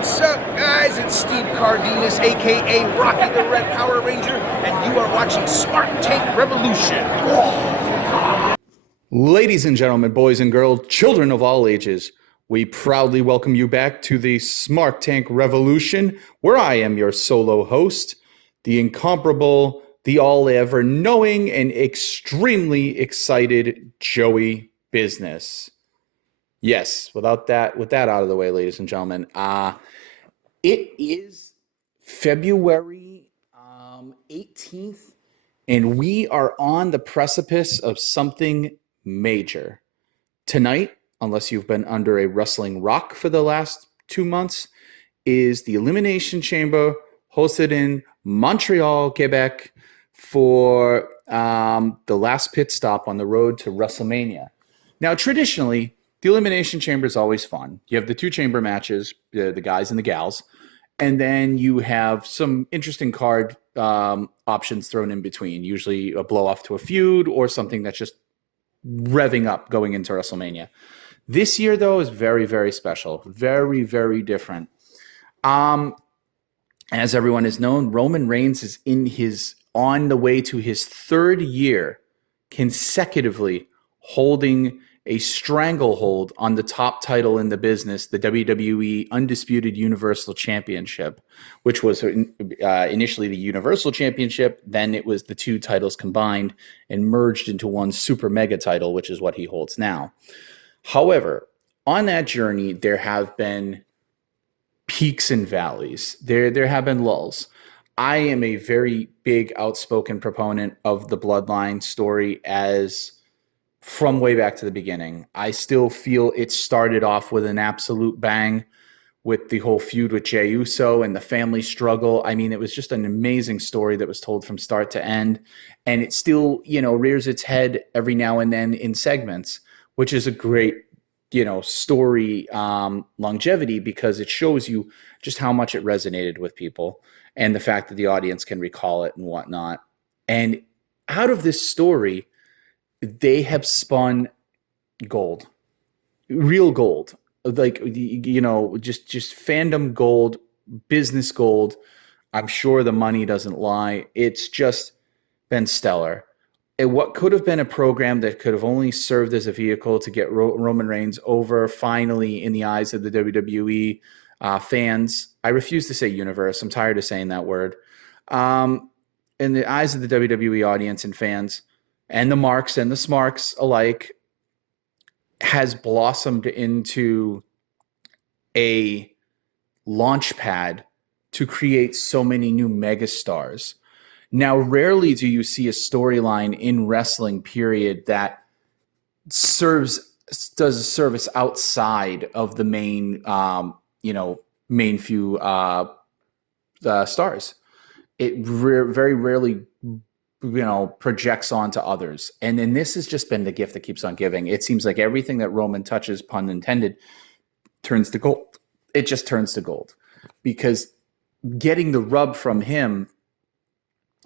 What's up, guys? It's Steve Cardenas, aka Rocky the Red Power Ranger, and you are watching Smart Tank Revolution. Ladies and gentlemen, boys and girls, children of all ages, we proudly welcome you back to the Smart Tank Revolution, where I am your solo host, the incomparable, the all-ever-knowing, and extremely excited Joey Business. Yes, with that out of the way, ladies and gentlemen, it is February 18th, and we are on the precipice of something major. Tonight, unless you've been under a wrestling rock for the last 2 months, is the Elimination Chamber hosted in Montreal, Quebec for the last pit stop on the road to WrestleMania. Now, traditionally, the Elimination Chamber is always fun. You have the two chamber matches, the guys and the gals, and then you have some interesting card options thrown in between, usually a blow off to a feud or something that's just revving up going into WrestleMania. This year, though, is very, very special. Very, very different. As everyone has known, Roman Reigns is on the way to his third year consecutively holding a stranglehold on the top title in the business, the WWE Undisputed Universal Championship, which was initially the Universal Championship. Then it was the two titles combined and merged into one super mega title, which is what he holds now. However, on that journey, there have been peaks and valleys. There have been lulls. I am a very big outspoken proponent of the Bloodline story as from way back to the beginning. I still feel it started off with an absolute bang with the whole feud with Jey Uso and the family struggle. I mean, it was just an amazing story that was told from start to end. And it still, rears its head every now and then in segments, which is a great, story longevity, because it shows you just how much it resonated with people and the fact that the audience can recall it and whatnot. And out of this story, they have spun gold, real gold, like, just fandom gold, business gold. I'm sure the money doesn't lie. It's just been stellar. And what could have been a program that could have only served as a vehicle to get Roman Reigns over finally in the eyes of the WWE fans. I refuse to say universe. I'm tired of saying that word. In the eyes of the WWE audience and fans, and the marks and the smarks alike, has blossomed into a launch pad to create so many new megastars. Now, rarely do you see a storyline in wrestling, period, that does a service outside of the main, main few stars. It very rarely projects onto others. And then this has just been the gift that keeps on giving. It seems like everything that Roman touches, pun intended, turns to gold. It just turns to gold, because getting the rub from him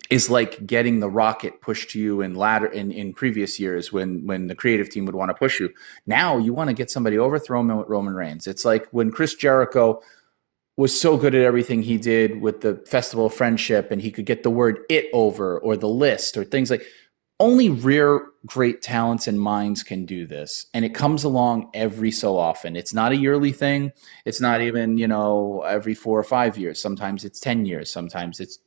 is like getting the rocket pushed to you in previous years when the creative team would want to push you. Now you want to get somebody over, throw him in with Roman Reigns. It's like when Chris Jericho was so good at everything he did with the Festival of Friendship, and he could get the word "it" over, or the list, or things like. Only rare great talents and minds can do this, and it comes along every so often. It's not a yearly thing. It's not even every 4 or 5 years. Sometimes it's 10 years. Sometimes it's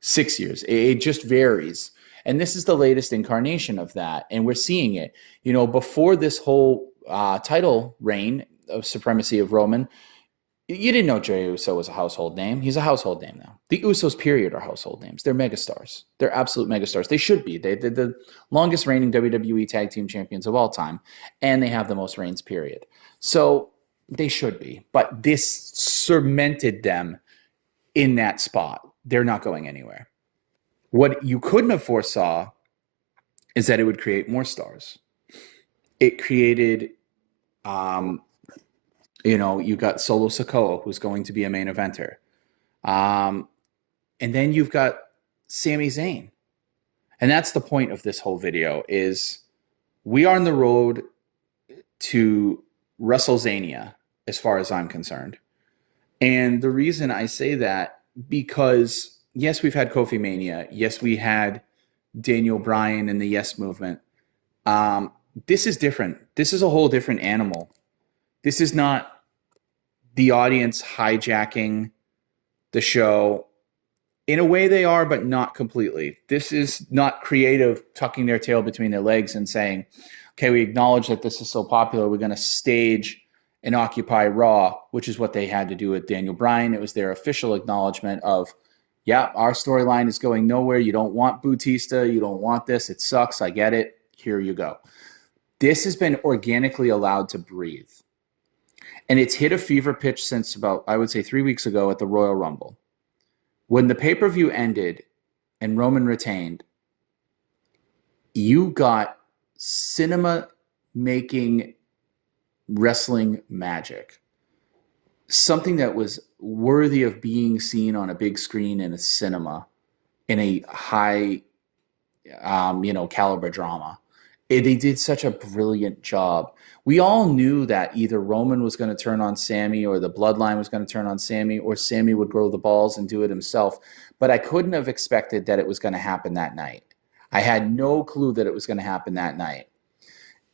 6 years. It just varies. And this is the latest incarnation of that, and we're seeing it. Before this whole title reign of supremacy of Roman, you didn't know Jey Uso was a household name. He's a household name now. The Usos, period, are household names. They're megastars. They're absolute megastars. They should be. They're the longest reigning WWE Tag Team Champions of all time, and they have the most reigns, period. So they should be. But this cemented them in that spot. They're not going anywhere. What you couldn't have foresaw is that it would create more stars. It created... you got Solo Sikoa, who's going to be a main eventer. And then you've got Sami Zayn. And that's the point of this whole video, is we are on the road to Wrestle Zaynia, as far as I'm concerned. And the reason I say that, because yes, we've had Kofi Mania. Yes, we had Daniel Bryan and the Yes Movement. This is different. This is a whole different animal. This is not the audience hijacking the show. In a way they are, but not completely. This is not creative tucking their tail between their legs and saying, okay, we acknowledge that this is so popular, we're going to stage and Occupy Raw, which is what they had to do with Daniel Bryan. It was their official acknowledgement of, yeah, our storyline is going nowhere. You don't want Bautista. You don't want this. It sucks. I get it. Here you go. This has been organically allowed to breathe. And it's hit a fever pitch since about, I would say, 3 weeks ago at the Royal Rumble. When the pay-per-view ended and Roman retained, you got cinema-making wrestling magic. Something that was worthy of being seen on a big screen in a cinema, in a high, caliber drama. They did such a brilliant job. We all knew that either Roman was going to turn on Sami, or the Bloodline was going to turn on Sami, or Sami would grow the balls and do it himself. But I couldn't have expected that it was going to happen that night. I had no clue that it was going to happen that night.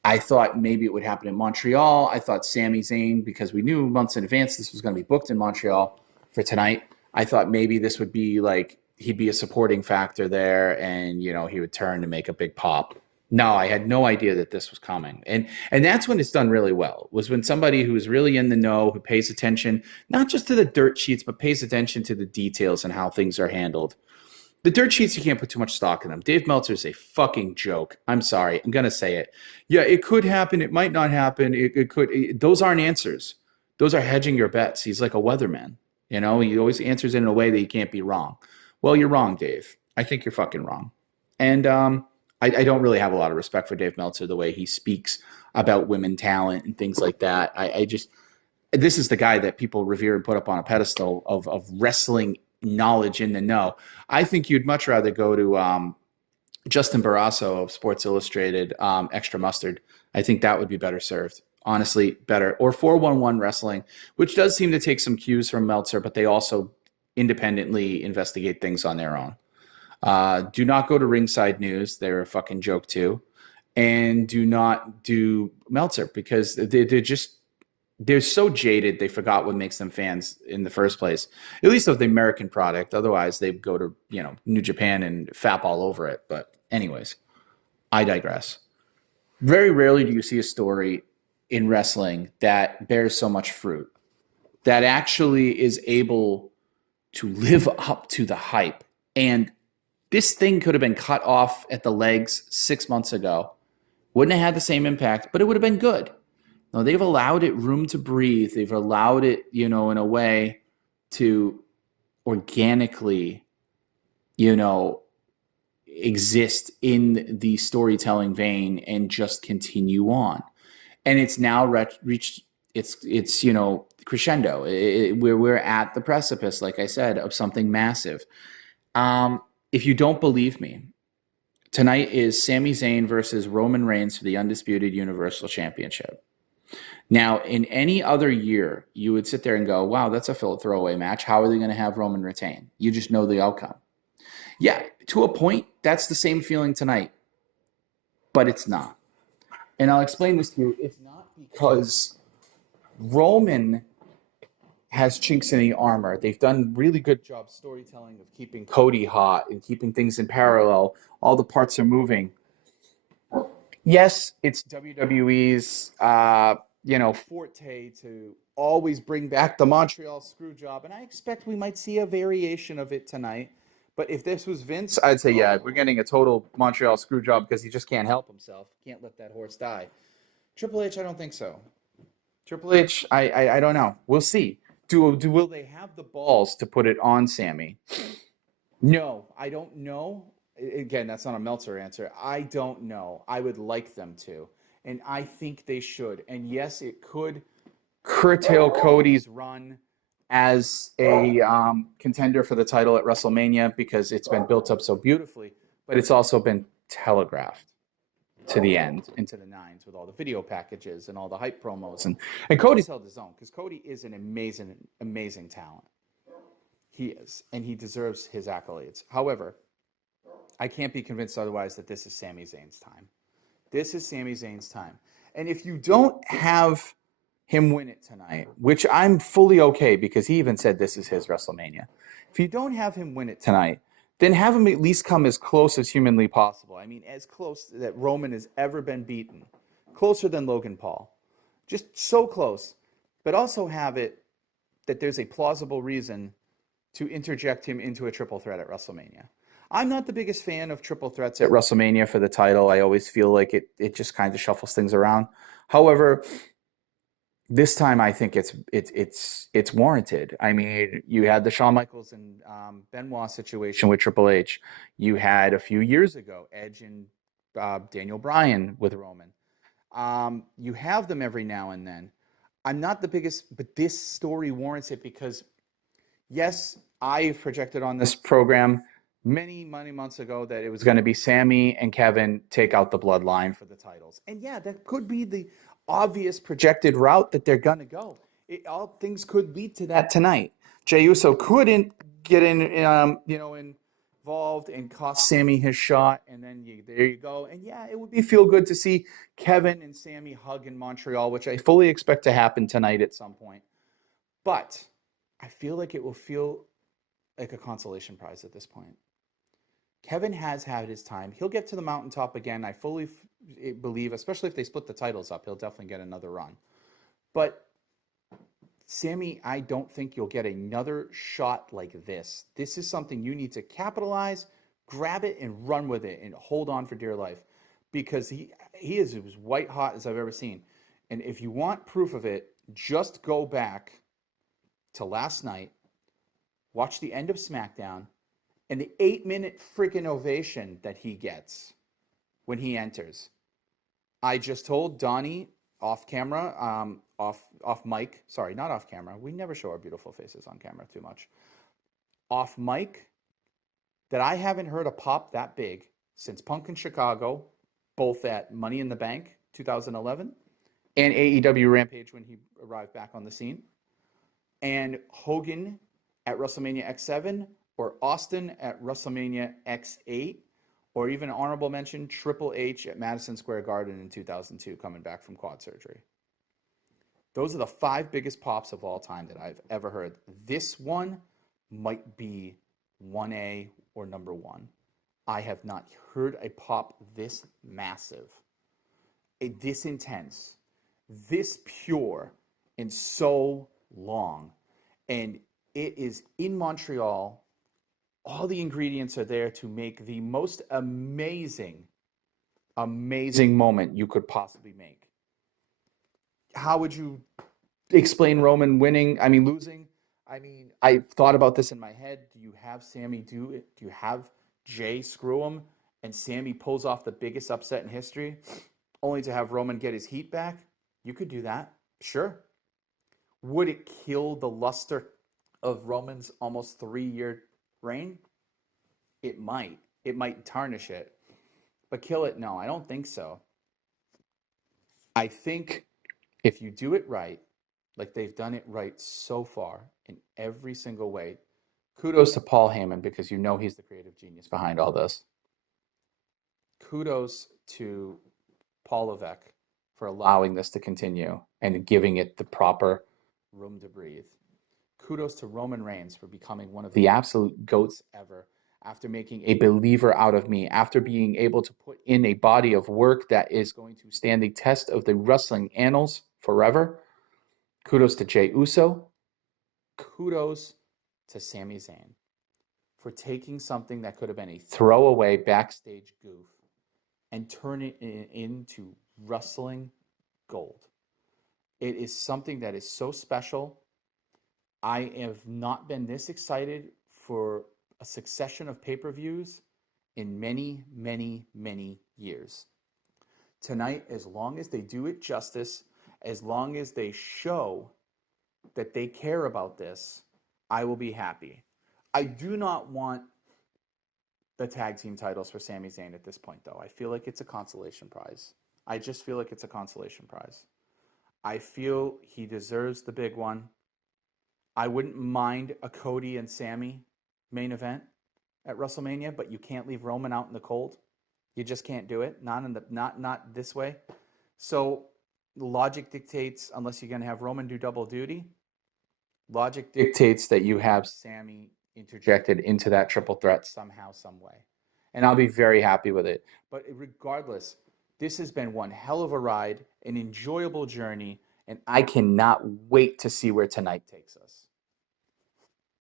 I thought maybe it would happen in Montreal. I thought Sami Zayn, because we knew months in advance this was going to be booked in Montreal for tonight, I thought maybe this would be like, he'd be a supporting factor there, and he would turn to make a big pop. No, I had no idea that this was coming. And that's when it's done really well, was when somebody who's really in the know, who pays attention, not just to the dirt sheets, but pays attention to the details and how things are handled. The dirt sheets, you can't put too much stock in them. Dave Meltzer's a fucking joke. I'm sorry. I'm going to say it. Yeah, it could happen. It might not happen. It could. Those aren't answers. Those are hedging your bets. He's like a weatherman. He always answers in a way that he can't be wrong. Well, you're wrong, Dave. I think you're fucking wrong. And I don't really have a lot of respect for Dave Meltzer, the way he speaks about women talent and things like that. This is the guy that people revere and put up on a pedestal of wrestling knowledge in the know. I think you'd much rather go to Justin Barrasso of Sports Illustrated, Extra Mustard. I think that would be better served. Honestly, better. Or 411 Wrestling, which does seem to take some cues from Meltzer, but they also independently investigate things on their own. Do not go to Ringside News. They're a fucking joke too. And do not do Meltzer, because they're so jaded they forgot what makes them fans in the first place, at least of the American product. Otherwise, they go to New Japan and fap all over it. But anyways, I digress. Very rarely do you see a story in wrestling that bears so much fruit, that actually is able to live up to the hype. And this thing could have been cut off at the legs 6 months ago. Wouldn't have had the same impact, but it would have been good. No, they've allowed it room to breathe. They've allowed it, in a way to organically, exist in the storytelling vein and just continue on. And it's now reached its crescendo. We're at the precipice, like I said, of something massive. If you don't believe me, tonight is Sami Zayn versus Roman Reigns for the Undisputed Universal Championship. Now, in any other year, you would sit there and go, wow, that's a throwaway match. How are they going to have Roman retain? You just know the outcome. Yeah, to a point, that's the same feeling tonight. But it's not. And I'll explain this to you. It's not because Roman has chinks in the armor. They've done really good job storytelling of keeping Cody hot and keeping things in parallel. All the parts are moving. Yes, it's WWE's forte to always bring back the Montreal screw job, and I expect we might see a variation of it tonight. But if this was Vince, I'd say, yeah, we're getting a total Montreal screw job because he just can't help himself. Can't let that horse die. Triple H, I don't think so. Triple H, I don't know. We'll see. Will they have the balls to put it on Sami? No, I don't know. Again, that's not a Meltzer answer. I don't know. I would like them to. And I think they should. And yes, it could curtail Cody's run as a contender for the title at WrestleMania because it's been built up so beautifully. But it's also been telegraphed. to the end, into the nines with all the video packages and all the hype promos. And Cody's held his own because Cody is an amazing, amazing talent. He is, and he deserves his accolades. However, I can't be convinced otherwise that this is Sami Zayn's time. This is Sami Zayn's time. And if you don't have him win it tonight, which I'm fully okay because he even said this is his WrestleMania. If you don't have him win it tonight, then have him at least come as close as humanly possible. I mean, as close that Roman has ever been beaten. Closer than Logan Paul. Just so close. But also have it that there's a plausible reason to interject him into a triple threat at WrestleMania. I'm not the biggest fan of triple threats at WrestleMania for the title. I always feel like it just kind of shuffles things around. However, this time I think it's warranted. I mean, you had the Shawn Michaels and Benoit situation with Triple H. You had a few years ago Edge and Daniel Bryan with Roman. You have them every now and then. I'm not the biggest, but this story warrants it because, yes, I projected on this program many months ago that it was going to be Sami and Kevin take out the Bloodline for the titles. And yeah, that could be the obvious projected route that they're going to go. All things could lead to that tonight. Jey Uso couldn't get involved and cost Sami his shot, and then there you go. And yeah, it would feel good to see Kevin and Sami hug in Montreal, which I fully expect to happen tonight at some point. But I feel like it will feel like a consolation prize at this point. Kevin has had his time. He'll get to the mountaintop again. I fully believe, especially if they split the titles up, he'll definitely get another run. But Sami, I don't think you'll get another shot like this. This is something you need to capitalize, grab it, and run with it, and hold on for dear life. Because he is as white hot as I've ever seen. And if you want proof of it, just go back to last night, watch the end of SmackDown, and the 8-minute freaking ovation that he gets when he enters. I just told Donnie off camera, off mic. Sorry, not off camera. We never show our beautiful faces on camera too much. Off mic, that I haven't heard a pop that big since Punk in Chicago, both at Money in the Bank 2011 and AEW Rampage when he arrived back on the scene, and Hogan at WrestleMania X7, or Austin at WrestleMania X8, or even an honorable mention, Triple H at Madison Square Garden in 2002, coming back from quad surgery. Those are the 5 biggest pops of all time that I've ever heard. This one might be 1A or number 1. I have not heard a pop this massive, this intense, this pure in so long. And it is in Montreal. All the ingredients are there to make the most amazing moment you could possibly make. How would you explain Roman losing? I mean, I thought about this in my head. Do you have Sami do it? Do you have Jey screw him and Sami pulls off the biggest upset in history only to have Roman get his heat back? You could do that. Sure. Would it kill the luster of Roman's almost 3-year reign? It might. It might tarnish it. But kill it? No, I don't think so. I think if you do it right, like they've done it right so far in every single way, kudos to Paul Heyman because you know he's the creative genius behind all this. Kudos to Paul Levesque for allowing this to continue and giving it the proper room to breathe. Kudos to Roman Reigns for becoming one of the absolute GOATs ever, after making a believer out of me, after being able to put in a body of work that is going to stand the test of the wrestling annals forever. Kudos to Jey Uso. Kudos to Sami Zayn for taking something that could have been a throwaway backstage goof and turn it into wrestling gold. It is something that is so special. I have not been this excited for a succession of pay-per-views in many, many, many years. Tonight, as long as they do it justice, as long as they show that they care about this, I will be happy. I do not want the tag team titles for Sami Zayn at this point, though. I feel like it's a consolation prize. I just feel like it's a consolation prize. I feel he deserves the big one. I wouldn't mind a Cody and Sami main event at WrestleMania, but you can't leave Roman out in the cold. You just can't do it. Not this way. So logic dictates, unless you're going to have Roman do double duty, logic dictates that you have Sami interjected into that triple threat somehow, some way. And I'll be very happy with it. But regardless, this has been one hell of a ride, an enjoyable journey, and I cannot wait to see where tonight takes us.